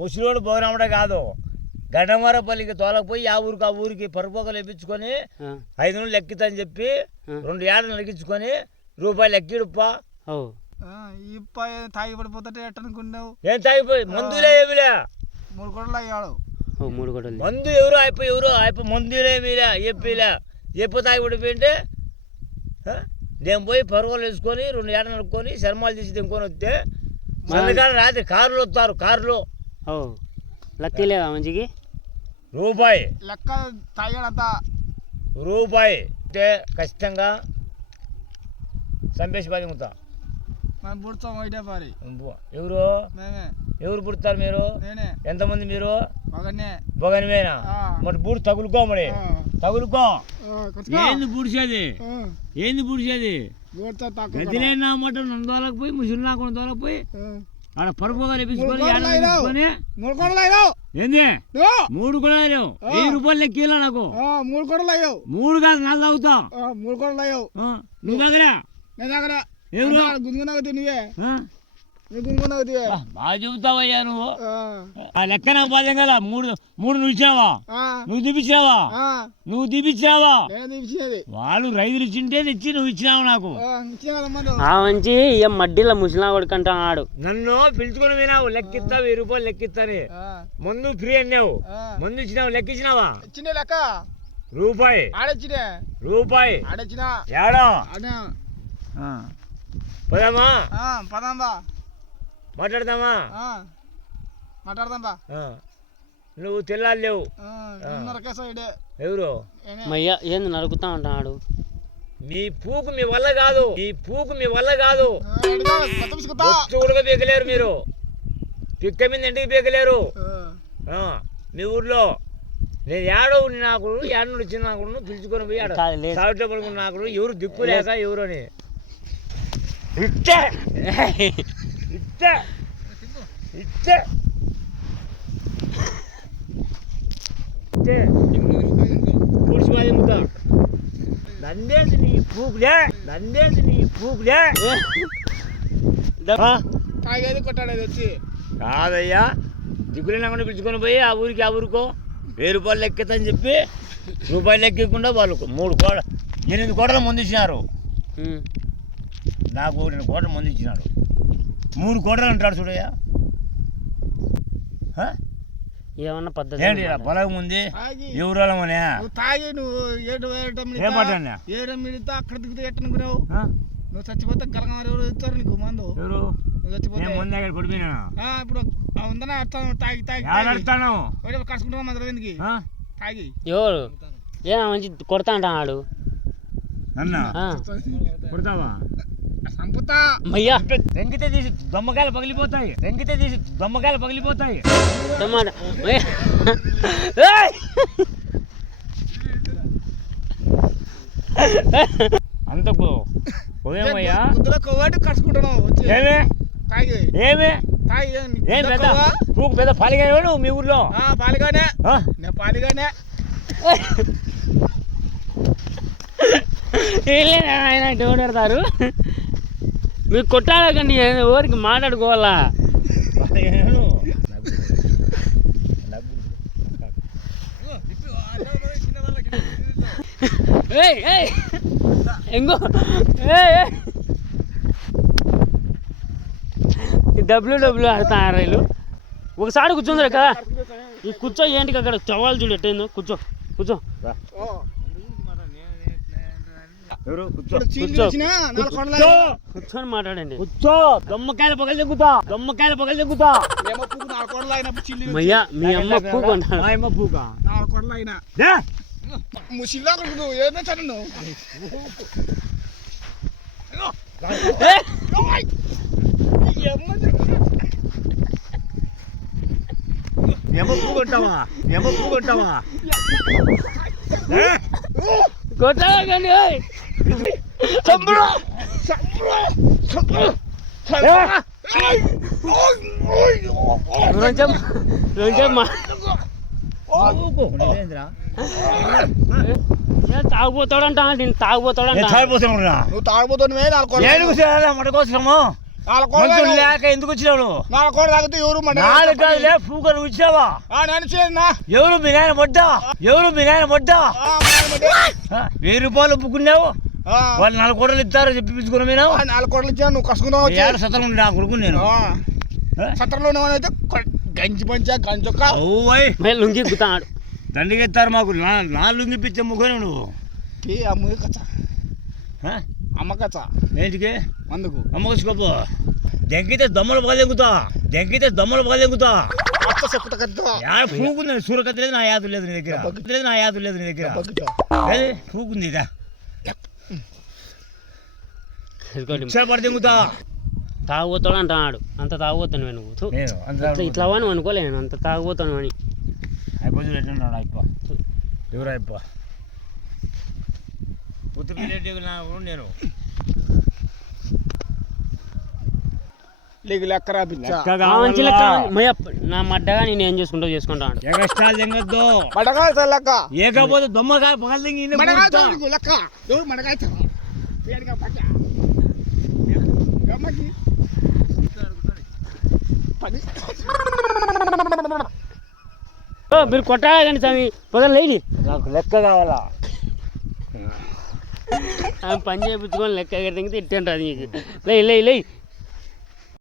ముసలివాడు బోగరాముడే కాదు, గడ్డమారపల్లికి తోలకపోయి ఆ ఊరికి పరుపోకలు ఎప్పించుకొని 500 లెక్కితని చెప్పి 2 ఏళ్ళు లెక్కించుకొని రూపాయలు లెక్కిడుప్పా. తాగి పడిపోతే ఎట్టనుకున్నావు? ఏం తాగిపోయి మందులే ఏమిలే 3 కోట్లు అయ్యాడు. మందు ఎవరు అయిపోయి మందులే మీలే చెప్పిలే ఎప్పుడు తాగి పడిపోయింటే నేను పోయి పరువులు వేసుకొని 2 ఏళ్ళు నడుక్కొని శర్మాలు తీసి దింకొని వస్తే సందకాలం రాత్రి కారులో వస్తారు. కారులో లెక్కలేదా మంచికి రూపాయి లెక్క తాగాడంతా రూపాయి అంటే ఖచ్చితంగా చంపేసి బతికుతా. మనం పుడతాం ఒకటే పారి. ఎవరు మేమే. ఎవరు పుడతారు మీరు? నేనే. ఎంతమంది మీరు? బొగనేనా? మరి బూడి తగులుకో, మరి తగులుకో. ఏంది పూడ్చేది? గదిలే నా మాట నన్ను తోలకపోయి ముసలి నా కూడా తోలకపోయి ఆడ పరుపుగా లేపించుకొని ఏంది 3 కూడా లేవు. 1000 రూపాయలు లెక్కీలా నాకు. 3 కోట్లు అయ్యావు. 3 కాదు 4 తాగుతా. 3 కోట్లు అయ్యావు. నువ్వు తాగరా? నేను తాగరా. ఎవరు గుంజుకున్నావు నువ్వే. బాగా చెబుతావయ్యా నువ్వు. ఆ లెక్క నాకు బాధ్యం కదా. 3 నువ్వు ఇచ్చినావా? నువ్వు తీపిచ్చినావా? వాళ్ళు రైతులు ఇచ్చింటే తెచ్చి నువ్వు ఇచ్చినావు నాకు. ఆ మంచి ఏం మడ్డీలో ముసలా కొడుకంటాడు. నన్ను పిలుచుకొని వినావు లెక్కిస్తా 1000 రూపాయలు లెక్కిస్తాని. మందు ఫ్రీ అన్నావు, మందు ఇచ్చినావు లెక్కిచ్చినావా? లెక్క రూపాయి ఏడా పదామా మాట్లాడదామా? నువ్వు తెల్లాలి లేవు. ఎవరు మయ్య ఏంది నరుకుతా అంటాడు? మీ పూకు మీ వల్ల కాదు. ఉడక పీకలేరు మీరు. పిక్క మీద ఇంటికి పీకలేరు. మీ ఊర్లో నేను ఏడవు నాకు ఏడు చిన్న నాకు పిలుచుకొని పోయి సావిట్లో పడుకున్న నాకు ఎవరు దిక్కు లేక ఎవరు అని నందేది నీ పూకులే తాగేది కొట్టాడేది వచ్చి కాదయ్యా. దిక్కులేకుండా పిలుచుకొని పోయి ఆ ఊరికో 1000 రూపాయలు లెక్కెత్తని చెప్పి రూపాయలు లెక్కకుండా వాళ్ళు 8 కోట్ల ముందు ఇచ్చినారు. నాకు 2 కోట్ల ముందు ఇచ్చినాడు. 3 కోట్లు అంటాడు చూడయ్యా. ఏమన్నా పద్ధతి ఏంటి పొలం ఉంది ఎవరమనే తాగి నువ్వు ఏమాటన్నా అక్కడ దిగుతూ ఎట్టనుకున్నావు? నువ్వు చచ్చిపోతే గలగారు ఎవరు ఇస్తారు నీకు మందు? ఎవరు ముందు దగ్గర పడిపోయినా ఇప్పుడు ఉందనే అడతాను. ఆడతాను కడుచుకుంటా మంది ఎందుకు తాగి ఎవరు ఏ మంచి కొడతా అంటాడు. అన్నా కొడతావా? సంపుతా వెంకితే తీసి దొమ్మకాయలు పగిలిపోతాయి. అంతకు పోయేమయ్యా కడుచుకుంటున్నావు పూకు పెద్ద పాలిగానే మీ ఊర్లో? పాలిగానే ఆయన డౌన్ పెడతారు. మీకు కొట్టాడకండి ఊరికి మాట్లాడుకోవాలా? ఇంకో డబ్ల్యూ ఆడతారు వీళ్ళు. ఒకసారి కూర్చుందిరా కదా. ఈ కూర్చో ఏంటికి అక్కడ చవాలు చూడు ఎట్టయిందో. కూర్చో కూర్చొని మాట్లాడండి. దొమ్మకాయలు పగలు దిగుతా. మయ్యా మీ అమ్మ పూకు అమ్మ పూకా ముసిల్లా నువ్వు ఏదో చను కొంటావా కొట్టాకండి. తాగుపోతాడంట. నేను తాగుపోతాడంట. నువ్వు తాగుపోతావు మటకోసము మంచం లేక ఎందుకు వచ్చినావు నువ్వు? 4 కోట్లు తాగితే ఎవరు నాలుగు కాదులే పూక నువ్వు ఇచ్చావా? నేను చేయన్నా ఎవరు మీ నాయన పడ్డా? ఎవరు మీ నాయన పడ్డా? 1000 రూపాయలు ఒప్పుకున్నావు, వాళ్ళు 4 కోట్లు ఇస్తారు చెప్పి పిలుచుకున్నా మీరు. 4 కోట్లు ఇచ్చాను, నువ్వు కసుకున్నావు. ఏడు సత్రం ఉండి నా కొడుకు నేను సత్రంలో అయితే గంజి పంచా గంజొక్క లుంగి గుతాడు దండిగా ఇస్తారు మాకు. నా లుంగి పిచ్చే ముఖం నువ్వు. అమ్మ కచ్చ అమ్మ కచ్చ ఏంటికి అందుకు అమ్మకొచ్చుకోపు. దెంకితే దమ్మలు పగలెంగుతా, దెంకితే దమ్మలు పగలెంగుతా. పూకుంది సూరకత్త లేదు, నా యాదు లేదు నీ దగ్గర లేదు, నా యాదు లేదు నీ దగ్గర పూకుంది ఇదా పడి దెంగుతా. తాగుపోతాడు అంటున్నాడు. అంత తాగుపోతాను నువ్వు. ఇట్లా అని అనుకోలే నేను, అంత తాగుపోతాను అని. అయిపోతుంది ఎట్లున్నాడు అయిపో ఎవరు అయిపో ఉత్తర నేను లెక్కరా నా మడ్డగా నేను ఏం చేసుకుంటావు చేసుకుంటాను. కష్టాలు తెంగద్దు లెక్క ఏకపోతే దొమ్మకాయ పగల లెక్క ఎవరు మడకాయ మీరు కొట్టాలి కానీ స్వామి పొగలు లేని నాకు లెక్క కావాలా? పని చేయించుకొని లెక్క ఎక్కడ తింగితే ఇట్టంటారు నీకు. లే